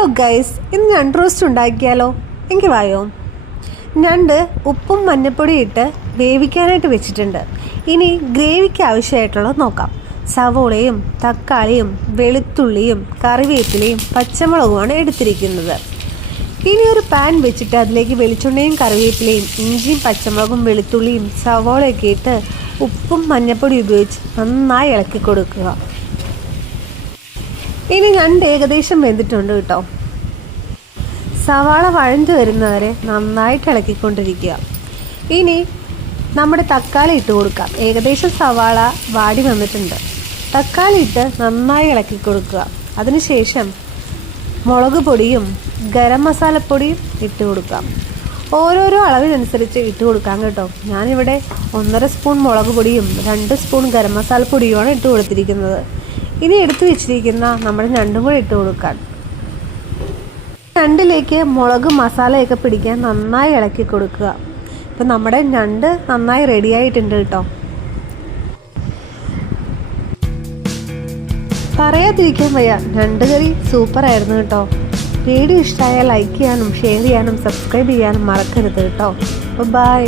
Hello guys, ഇന്ന് ഞണ്ട് roast ഉണ്ടാക്കിയാലോ? എങ്കിൽ വായോ. ഞണ്ട് ഉപ്പും മഞ്ഞൾപ്പൊടിയും ഇട്ട് വേവിക്കാനായിട്ട് വെച്ചിട്ടുണ്ട്. ഇനി ഗ്രേവിക്ക് ആവശ്യമായിട്ടുള്ളത് നോക്കാം. സവോളയും തക്കാളിയും വെളുത്തുള്ളിയും കറിവേപ്പിലയും പച്ചമുളകുമാണ് എടുത്തിരിക്കുന്നത്. ഇനി ഒരു പാൻ വെച്ചിട്ട് അതിലേക്ക് വെളിച്ചെണ്ണയും കറിവേപ്പിലയും ഇഞ്ചിയും പച്ചമുളകും വെളുത്തുള്ളിയും സവോളയൊക്കെ ഇട്ട് ഉപ്പും മഞ്ഞൾപ്പൊടിയും ഉപയോഗിച്ച് നന്നായി ഇളക്കി കൊടുക്കുക. ഇനി ഞണ്ട് ഏകദേശം വെന്തിട്ടുണ്ട് കേട്ടോ. സവാള വഴഞ്ഞു വരുന്നവരെ നന്നായിട്ട് ഇളക്കിക്കൊണ്ടിരിക്കുക. ഇനി നമ്മുടെ തക്കാളി ഇട്ട് കൊടുക്കാം. ഏകദേശം സവാള വാടി വന്നിട്ടുണ്ട്. തക്കാളി ഇട്ട് നന്നായി ഇളക്കി കൊടുക്കുക. അതിനുശേഷം മുളക് പൊടിയും ഗരം മസാലപ്പൊടിയും ഇട്ട് കൊടുക്കാം. ഓരോരോ അളവിനനുസരിച്ച് ഇട്ട് കൊടുക്കാം കേട്ടോ. ഞാനിവിടെ 1.5 സ്പൂൺ മുളക് പൊടിയും 2 സ്പൂൺ ഗരം മസാലപ്പൊടിയുമാണ് ഇട്ട് കൊടുത്തിരിക്കുന്നത്. ഇനി എടുത്തു വെച്ചിരിക്കുന്ന നമ്മുടെ ഞണ്ടും കൂടെ ഇട്ട് കൊടുക്കാൻ. ഞണ്ടിലേക്ക് മുളക് മസാലയൊക്കെ പിടിക്കാൻ നന്നായി ഇളക്കി കൊടുക്കുക. ഇപ്പം നമ്മുടെ ഞണ്ട് നന്നായി റെഡിയായിട്ടുണ്ട് കേട്ടോ. പറയാതിരിക്കാൻ വയ്യ, ഞണ്ട് കറി സൂപ്പറായിരുന്നു കേട്ടോ. വീഡിയോ ഇഷ്ടമായാൽ ലൈക്ക് ചെയ്യാനും ഷെയർ ചെയ്യാനും സബ്സ്ക്രൈബ് ചെയ്യാനും മറക്കരുത് കേട്ടോ. ബൈ.